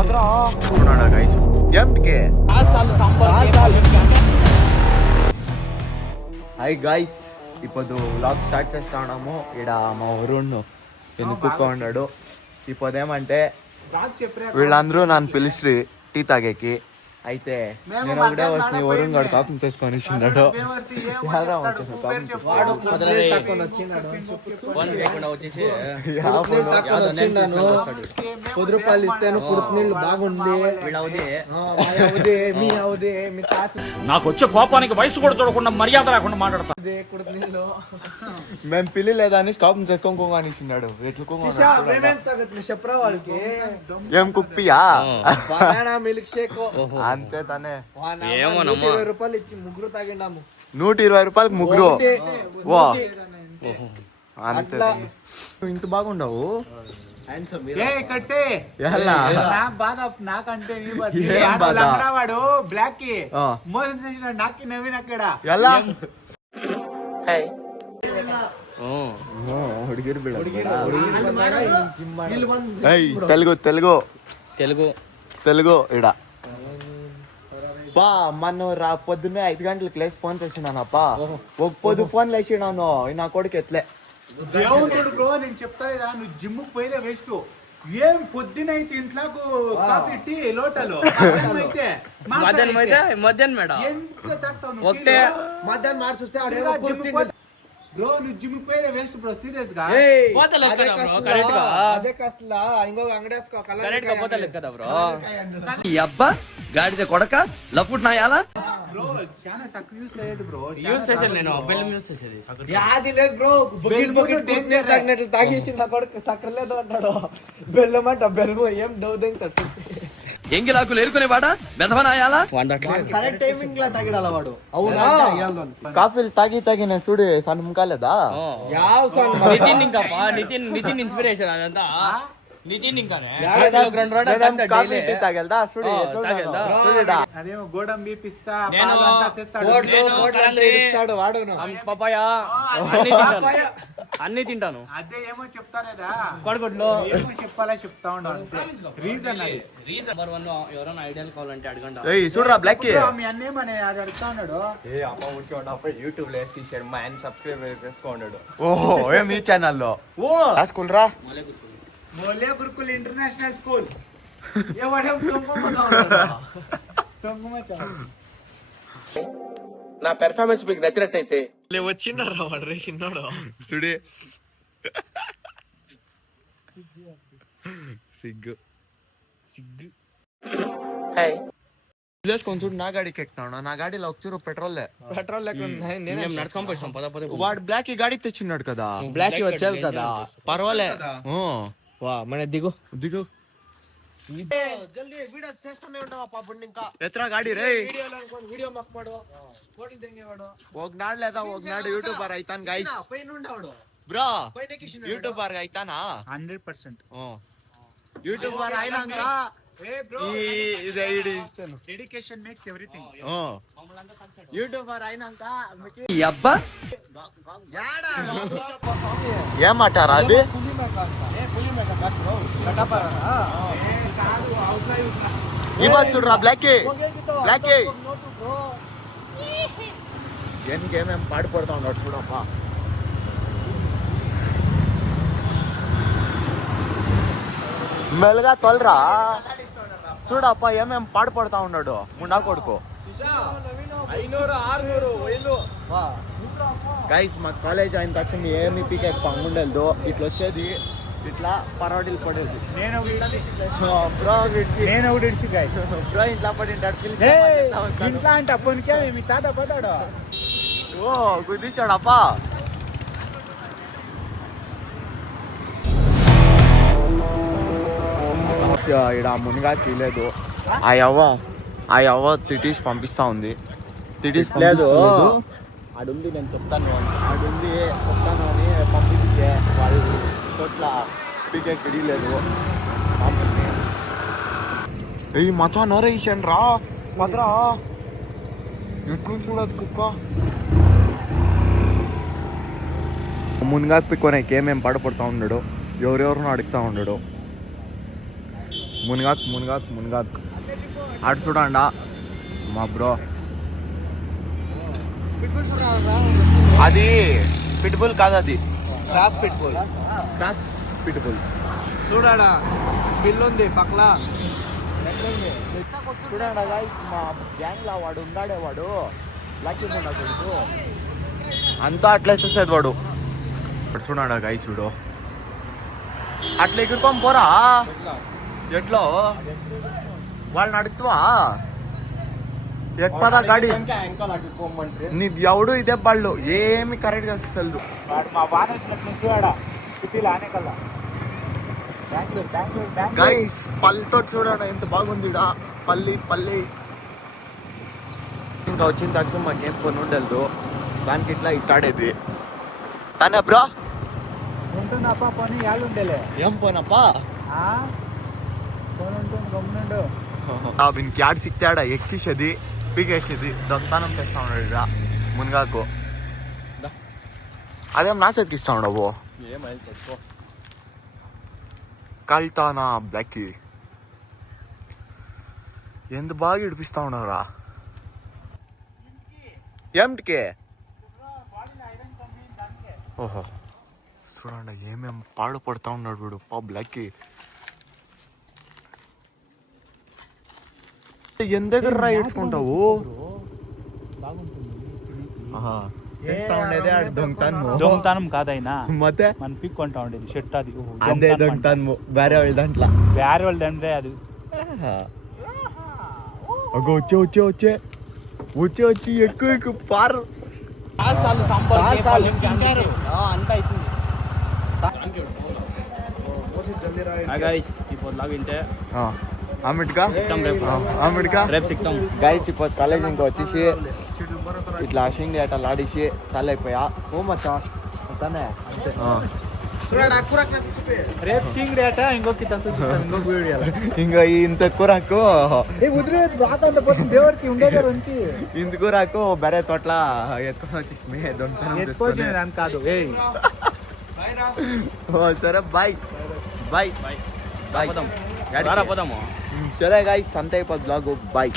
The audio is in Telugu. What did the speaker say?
చూడండి గైస్ ఎంకే హాయ్ గైస్ ఇప్పుడు వ్లాగ్ స్టార్ట్ చేస్తా ఉన్నాము. ఇక్కడ మా వరుణ్ ఎందుకు ఉన్నాడు. ఇప్పుడు ఏమంటే వీళ్ళందరూ నన్ను పిలిచి టీ తాగేకి అయితే నేను ఒకటే వచ్చి వరుణ్ గారు కాపం చేసుకొని వచ్చిన్నాడు. ₹10 ఇస్తాను కుడుపు నీళ్ళు బాగుంది. నాకు వచ్చే కోపానికి వయసు కూడా చూడకుండా మర్యాద లేకుండా మాట్లాడతా. కుడుపు నీళ్ళు మేము పిల్లి లేదని కాపం చేసుకోని ఇచ్చిన్నాడు. చెప్పరా వాళ్ళకి ఏం కుప్పియా మిల్క్ షేక్ అంతే తనే ₹120 ఇచ్చి ముగ్గురు తాగిండాము. ₹120 ముగ్గురు. ఓ అంతే ఇంత బాగుండవు. నాకంటే వాడు బ్లాక్ కి మోసం చేసిన నాకి నవీన్ అక్కడ ఎలా తెలుగు తెలుగు తెలుగు తెలుగు ఇడ పా మన పొద్దున్నే 5 గంటలకు లేచి ఫోన్ చేసినానప్పా. ఒక పొద్దు ఫోన్ లేచినాను నా కొడుకు ఎట్లే దేవుడు బ్రో. నేను చెప్తాలేదా నువ్వు జిమ్ పోయినా వేస్ట్. ఏం పొద్దునైతే ఇంట్లోకు కాఫీ టీ లోటలు అయితే మధ్యాహ్నం మేడం ఎంత తాగుతావు ఒకటే మధ్యాహ్నం మార్చుస్తే బ్రో నువ్వు జిమ్ పోయినా వేస్ట్ బ్రో. సీరియస్ గా అదే కష్టలా ఇంకొక అంగడేసుకో అబ్బా గాడిద కొడక లఫుట్ నాయాలా బ్రో చాలా సక్ యూస్ అయ్యేది బ్రో. యూస్ చేసేది నేను బెల్లం యూస్ చేసేది. యాది లేదు బ్రో. తాగినట్లు తాగేసి నా కొడుకు సక్కర లేదు అంటాడు. బెల్లం అంట బెల్లం ఏం దౌదంటాడు. ఎంగిలాకులు ఏరుకునేవాడా బెదవనాయాలా. కరెక్ట్ టైమింగ్ లా తాగిడాల వాడు. అవునా కాఫీలు తాగి తాగిన చూడు సన్నం కాలేదా. నితిన్ ఇంకా నితిన్ ఇన్స్పిరేషన్ అదంతా. నితిన్ ఇంకానే తాగలదా చూడు అదేమో గోడంబి పిస్తా ఇస్తాడు వాడు. పపాయ అన్ని తింటాను. అదే ఏమో చెప్తానేదా కొడగొడ్లో ఏమో చెప్పాలా చెప్తా ఉండాలి. రీజన్ అది రీజన్ నెంబర్ 1 ఎవరైనా ఐడియల్ కావాలంటే అడగండి. చూడరా బ్లాక్ మీ అన్నేమని అది అడుగుతా ఉన్నాడు. యూట్యూబ్ లో సబ్స్క్రైబ్ చేసుకోండి. ఓహో ఏం ఈ ఛానల్లో స్కూల్ రా మోలే గురుకుల్ ఇంటర్నేషనల్ స్కూల్. నా పెర్ఫార్మెన్స్ మీకు నచ్చినట్టయితే వచ్చిండ్రా వాడు రే చిన్నోడు సుడే సిగ్గు సిగ్గు కొంచెం నా గాడికి ఎక్కుతాడు. నా గాడిలో ఒకచూరు పెట్రోల్ నడుచుకొని పోయినాం పద పద. వాడు బ్లాక్ ఈ గాడికి తెచ్చిన్నాడు కదా. బ్లాక్ వచ్చారు కదా పర్వాలే వా మన దిగు దిగు జల్దీ వీడియో చేస్తూనే ఉండవా పాపం. ఇంకా ఎత్రా గాడి రే వీడియో మాకు మాడు కోట్లు తెంగేవాడు. ఒకనాడు లేదా ఒకనాడు యూట్యూబర్ అయితాను గైస్. పైన ఉండేవాడు బ్రో యూట్యూబర్ అయితానా 100%. యూట్యూబర్ అయినాక డెడికేషన్ మేక్స్ ఎవ్రీథింగ్. యూట్యూబర్ అయినాక అబ్బా ఏమంటారా అది. ఇవ్వ చూడరా బ్లాక్ బ్లాక్ ఏమేం పాడిపడుతా ఉన్నాడు చూడప్పా. మెల్లగా తొలరా చూడప్ప ఏమేం పాడుపడుతా ఉన్నాడు ముండా కొడుకు. గైస్ మా కాలేజ్ అయిన తక్షణ ఏమి పీకే పంగుండదు. ఇట్లా వచ్చేది ఇట్లా పరాడీలు పడేది. బ్రో ఇంట్లో పడింటాడు ఇంట్లో అంటే అప్పటికే మీ తాత పోతాడు. ఓ గుద్దిస్తాడు అప్పా. ఇక్కడ మునిగా తీయలేదు. ఆ యవ్వ తిటీసి పంపిస్తా ఉంది. తిటీసి లేదు అడుంది నేను చెప్తాను అడుంది చెప్తాను అని పంపించే వాళ్ళు చోట్ల పీకే కిడిలేదు. ఈ మచా నోరే ఇచ్చాను రా మద్రా ఎట్లు చూడదు కుక్క. మునిగా పిక్కోనకి ఏమేమి పడపడుతూ ఉన్నాడు, ఎవరెవరినో అడుగుతూ ఉన్నాడు. మునిగాక్ అటు చూడండా మా బ్రో. అది పిట్బుల్ కాదు, అది క్రాస్ పిట్బుల్. చూడాడా బిల్ ఉంది పక్కల. చూడండి గైస్, మా గ్యాంగ్ లో వాడు ఉన్నాడే, వాడు లక్కీ ముండా కొడుకు, అంతా అట్లా వేసేసేది వాడు. చూడండి గైస్, చూడు అట్లా ఎగురుకోం పోరా. ఎట్లో వాళ్ళని అడుగుతావా ఎక్కువ గాడి నీది ఎవడు ఇదే బళ్ళు ఏమి కరెక్ట్ గా అసలు. మా వాన వచ్చినప్పుడు చూడా సిటీలో ఆనే కల్లా గైస్ పల్లెతో చూడండి ఎంత బాగుంది ఈడ. పల్లి ఇంకా వచ్చిన తక్షణం మాకేం పని ఉండదు, దానికి ఇట్లా ఇట్టాడేది తనే బ్రో. ఉంటుందప్ప పని యాళ్ళు ఉండేలే. ఏం పోనప్పా ఫోన్ ఉంటుంది గమ్మునుండు. వీనికి యాడ్ సిక్తాడా ఎక్కిసేది పీకేసేది దొంతానం చేస్తా ఉన్నాడు ఇడ మునిగాకు. అదేం నా చేతికి ఇస్తా ఉండవు కల్తానా బ్లాక్ ఎంత బాగా ఇడిపిస్తా ఉన్నావురా. ఏమిటికే ఓహో చూడండి ఏమేం పాడు పడుతా ఉన్నాడు వీడు పా బ్లాక్. ఎంత దగ్గర ఏడ్చుకుంటావు చేస్తా ఉండేది ఆడు దొంగతనం కాదైనా మతే మన పిక్ కొంటా ఉండేది షర్ట్ అది. అదే దొంగతాను వేరే వాళ్ళ దాంట్లో. వేరే వాళ్ళు దండే అది. అగో వచ్చే ఎక్కువ పారు. అంతా అవుతుంది. రేపు సిక్తాం గైస్. ఇప్పుడు కాలేజ్ ఇంకా వచ్చేసి ఇట్లా అసిండి అట్లా ఆడిసి చాలు అయిపోయా. ఓ మచ్చా తనే రేపు సింగడి అట ఇంకొక ఇంకొక వీడియో ఇంకా ఇంత కూరకు దేవర్చి ఉండేది నుంచి ఇంత కూరకు బరే తోట్ల ఎత్తుకొని వచ్చేసి ఎత్తుకోవచ్చు కాదు. సరే బాయ్ బాయ్ బాయ్. పోదాము. సరే గాయస్, సంత అయిపోద్ది బ్లాగ్. బాయ్.